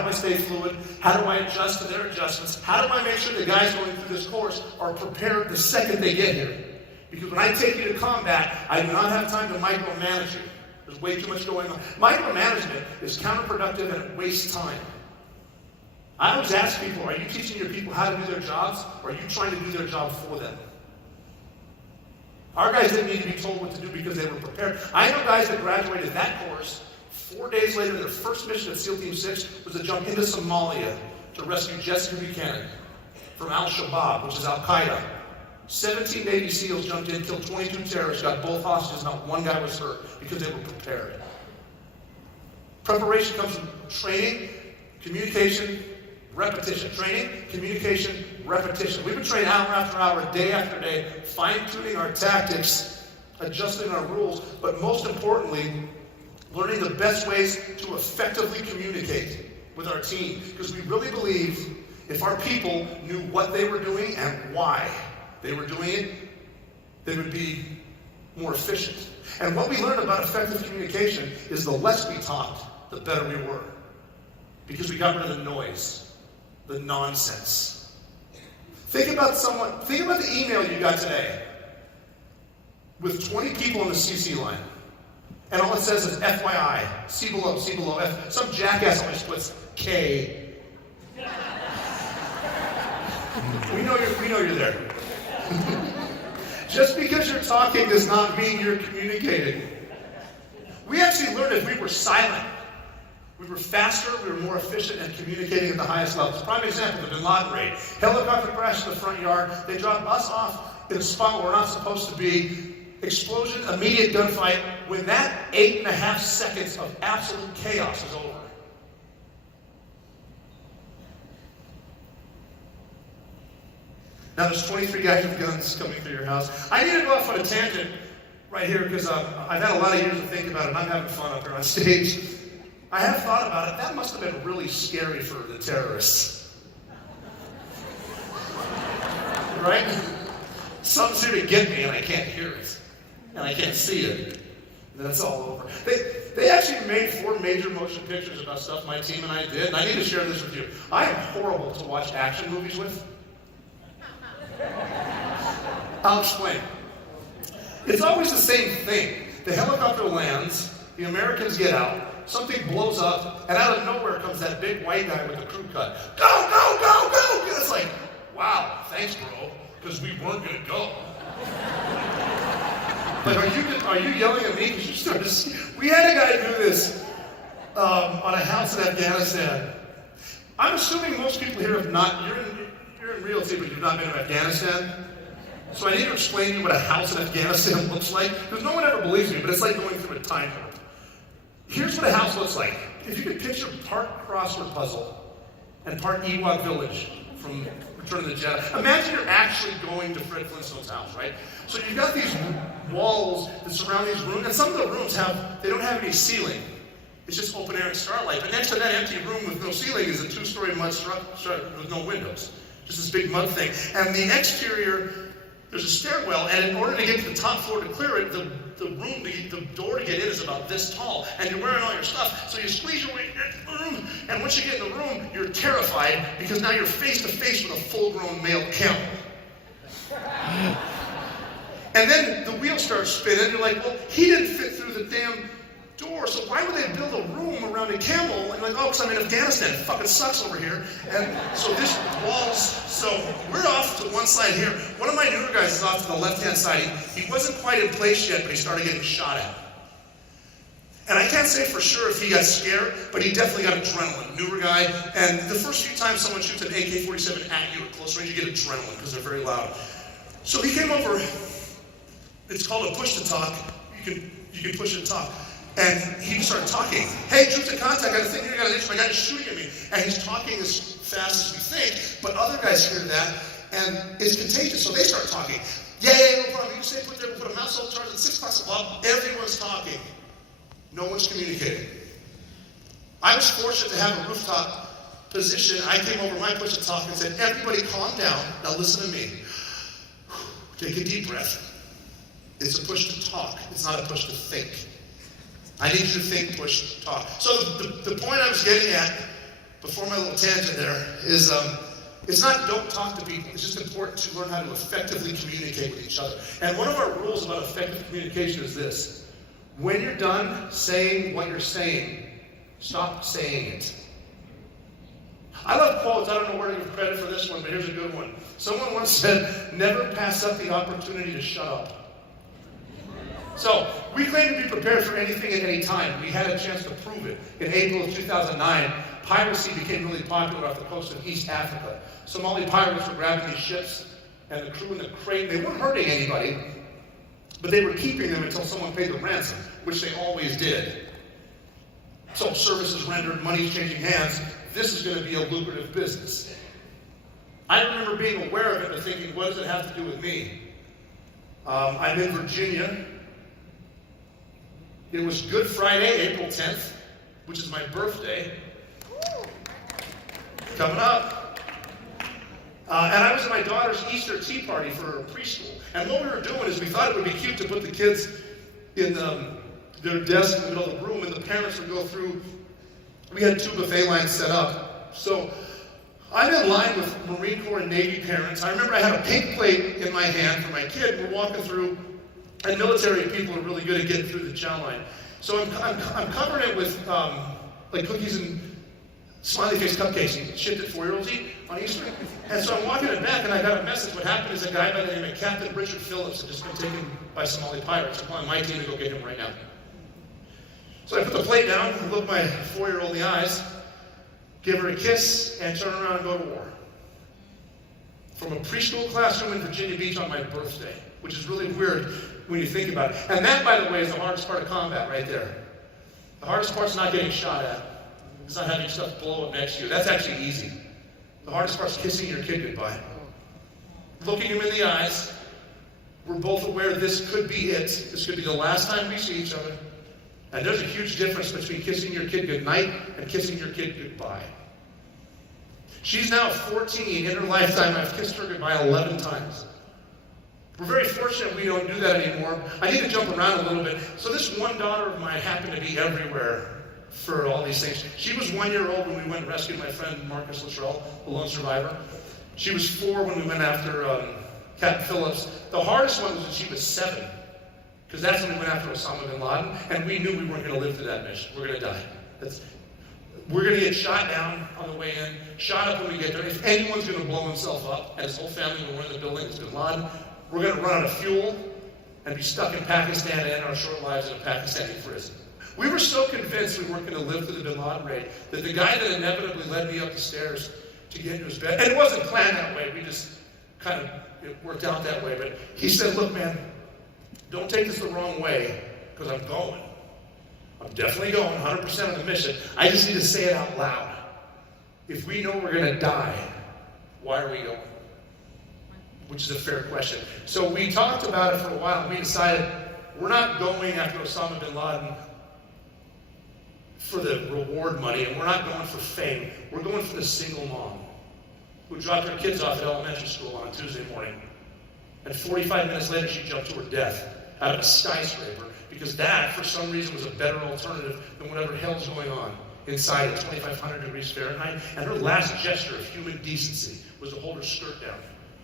How do I stay fluid? How do I adjust to their adjustments? How do I make sure the guys going through this course are prepared the second they get here? Because when I take you to combat, I do not have time to micromanage you. There's way too much going on. Micromanagement is counterproductive and it wastes time. I always ask people, are you teaching your people how to do their jobs, or are you trying to do their job for them? Our guys didn't need to be told what to do because they were prepared. I know guys that graduated that course. 4 days later, their first mission at SEAL Team 6 was to jump into Somalia to rescue Jesse Buchanan from Al-Shabaab, which is Al-Qaeda. 17 Navy SEALs jumped in, killed 22 terrorists, got both hostages, not one guy was hurt because they were prepared. Preparation comes from training, communication, repetition. Training, communication, repetition. We've been training hour after hour, day after day, fine-tuning our tactics, adjusting our rules, but most importantly, learning the best ways to effectively communicate with our team. Because we really believe if our people knew what they were doing and why they were doing it, they would be more efficient. And what we learned about effective communication is the less we talked, the better we were. Because we got rid of the noise, the nonsense. Think about the email you got today with 20 people on the CC line. And all it says is FYI, see below, F. Some jackass always puts K. We know you're there. Just because you're talking does not mean you're communicating. We actually learned if we were silent, we were faster, we were more efficient at communicating at the highest levels. Prime example, the Bin Laden raid. Helicopter crashed in the front yard. They dropped us off in a spot where we're not supposed to be. Explosion, immediate gunfight. When that 8.5 seconds of absolute chaos is over. Now there's 23 guys with guns coming through your house. I need to go off on a tangent right here because I've had a lot of years to think about it and I'm having fun up here on stage. I have thought about it. That must have been really scary for the terrorists. Right? Something's here to get me and I can't hear it. And I can't see it. And that's all over. They actually made 4 major motion pictures about stuff my team and I did, and I need to share this with you. I am horrible to watch action movies with. I'll explain. It's always the same thing. The helicopter lands, the Americans get out, something blows up, and out of nowhere comes that big white guy with the crew cut. Go, go, go, go! And it's like, wow, thanks, bro, because we weren't going to go. Like, are you yelling at me? Because you started. We had a guy do this on a house in Afghanistan. I'm assuming most people here have not. You're in Realty, but you've not been to Afghanistan. So I need to explain to you what a house in Afghanistan looks like, because no one ever believes me. But it's like going through a time warp. Here's what a house looks like. If you could picture part crossword puzzle and part Ewok Village from Return of the Jedi. Imagine you're actually going to Fred Flintstone's house, right? So you've got these walls that surround these rooms, and some of the rooms they don't have any ceiling. It's just open air and starlight. But next to that empty room with no ceiling is a 2-story mud structure with no windows. Just this big mud thing. And the exterior, there's a stairwell, and in order to get to the top floor to clear it, the door to get in is about this tall, and you're wearing all your stuff, so you squeeze your way into the room, and once you get in the room, you're terrified, because now you're face to face with a full-grown male camel. And then the wheel starts spinning, and you're like, well, he didn't fit through the damn door, so why would they build a room around a camel? And you're like, oh, because I'm in Afghanistan, it fucking sucks over here. And so this walls, so we're off to one side here. One of my newer guys is off to the left-hand side. He wasn't quite in place yet, but he started getting shot at. And I can't say for sure if he got scared, but he definitely got adrenaline. Newer guy, and the first few times someone shoots an AK-47 at you at close range, you get adrenaline because they're very loud. So he came over. It's called a push to talk. You can push and talk. And he started talking. Hey, troops in contact, I got a thing here, I got an issue, my guy's shooting at me. And he's talking as fast as we think, but other guys hear that, and it's contagious, so they start talking. Yeah, no problem, you say put there, we'll put a household charge at 6 o'clock above, everyone's talking. No one's communicating. I was fortunate to have a rooftop position. I came over my push to talk and said, everybody calm down, now listen to me. Take a deep breath. It's a push to talk, it's not a push to think. I need you to think, push, talk. So the point I was getting at, before my little tangent there, is it's not don't talk to people. It's just important to learn how to effectively communicate with each other. And one of our rules about effective communication is this. When you're done saying what you're saying, stop saying it. I love quotes. I don't know where to give credit for this one, but here's a good one. Someone once said, never pass up the opportunity to shut up. So, we claim to be prepared for anything at any time. We had a chance to prove it. In April of 2009, piracy became really popular off the coast of East Africa. Somali pirates were grabbing these ships, and the crew in the crate, they weren't hurting anybody, but they were keeping them until someone paid the ransom, which they always did. So, services rendered, money's changing hands. This is going to be a lucrative business. I remember being aware of it and thinking, what does it have to do with me? I'm in Virginia. It was Good Friday, April 10th, which is my birthday. Coming up. And I was at my daughter's Easter tea party for a preschool. And what we were doing is we thought it would be cute to put the kids in their desk in the middle of the room, and the parents would go through. We had 2 buffet lines set up. So I'm in line with Marine Corps and Navy parents. I remember I had a pink plate in my hand for my kid. We're walking through, and military people are really good at getting through the chow line. So I'm covering it with like cookies and smiley face cupcakes. You shipped it 4-year-olds eat on Easter. And so I'm walking it back, and I got a message. What happened is a guy by the name of Captain Richard Phillips had just been taken by Somali pirates. I'm calling my team to go get him right now. So I put the plate down, look my 4-year-old in the eyes, give her a kiss, and turn around and go to war. From a preschool classroom in Virginia Beach on my birthday, which is really weird when you think about it. And that, by the way, is the hardest part of combat right there. The hardest part's not getting shot at. It's not having stuff blow up next to you. That's actually easy. The hardest part's kissing your kid goodbye. Looking him in the eyes. We're both aware this could be it. This could be the last time we see each other. And there's a huge difference between kissing your kid goodnight and kissing your kid goodbye. She's now 14. In her lifetime, I've kissed her goodbye 11 times. We're very fortunate we don't do that anymore. I need to jump around a little bit. So this one daughter of mine happened to be everywhere for all these things. She was 1 year old when we went and rescued my friend Marcus Luttrell, the lone survivor. She was 4 when we went after Captain Phillips. The hardest one was when she was 7. Because that's when we went after Osama Bin Laden, and we knew we weren't going to live through that mission. We're going to die. We're going to get shot down on the way in, shot up when we get there. If anyone's going to blow himself up, and his whole family will run the building, it's Bin Laden, we're going to run out of fuel and be stuck in Pakistan and end our short lives in a Pakistani prison. We were so convinced we weren't going to live through the Bin Laden raid that the guy that inevitably led me up the stairs to get into his bed, and it wasn't planned that way, we just kind of, it worked out that way, but he said, look, man, don't take this the wrong way, because I'm going. I'm definitely going 100% on the mission. I just need to say it out loud. If we know we're going to die, why are we going? Which is a fair question. So we talked about it for a while, and we decided we're not going after Osama Bin Laden for the reward money, and we're not going for fame. We're going for the single mom who dropped her kids off at elementary school on a Tuesday morning. And 45 minutes later, she jumped to her death out of a skyscraper, because that, for some reason, was a better alternative than whatever hell's going on inside at 2,500 degrees Fahrenheit. And her last gesture of human decency was to hold her skirt down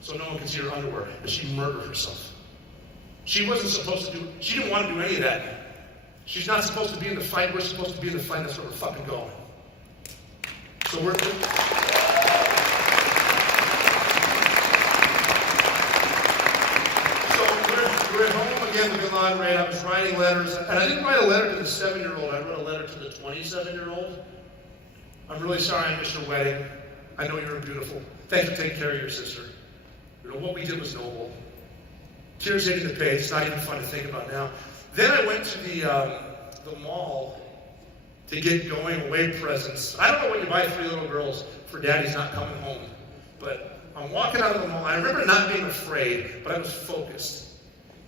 so no one could see her underwear, and she murdered herself. She wasn't supposed to do, she didn't want to do any of that. She's not supposed to be in the fight. We're supposed to be in the fight. That's where we're fucking going. So we're at home again, the Bin Laden raid. I was writing letters, and I didn't write a letter to the 7-year-old. I wrote a letter to the 27-year-old. I'm really sorry I missed your wedding. I know you're beautiful. Thanks for taking care of your sister. You know, what we did was noble. Tears hitting the page. It's not even fun to think about now. Then I went to the mall to get going away presents. I don't know what you buy 3 little girls for daddy's not coming home, but I'm walking out of the mall. I remember not being afraid, but I was focused.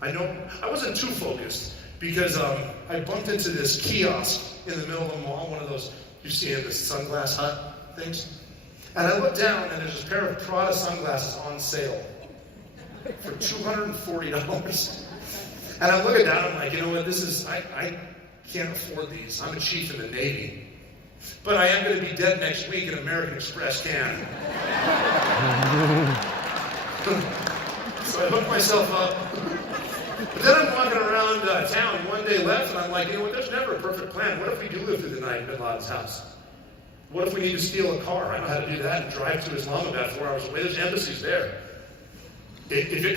I know I wasn't too focused because I bumped into this kiosk in the middle of the mall, one of those you see in the sunglass hut things. And I looked down, and there's this pair of Prada sunglasses on sale for $240. And I'm looking down, I'm like, you know what, this is, I can't afford these. I'm a chief in the Navy. But I am going to be dead next week, and American Express can. So I hooked myself up. But then I'm walking around town one day left, and I'm like, you know what, there's never a perfect plan. What if we do live through the night in Bin Laden's house? What if we need to steal a car? I know how to do that and drive to Islamabad 4 hours away. There's embassies there. If it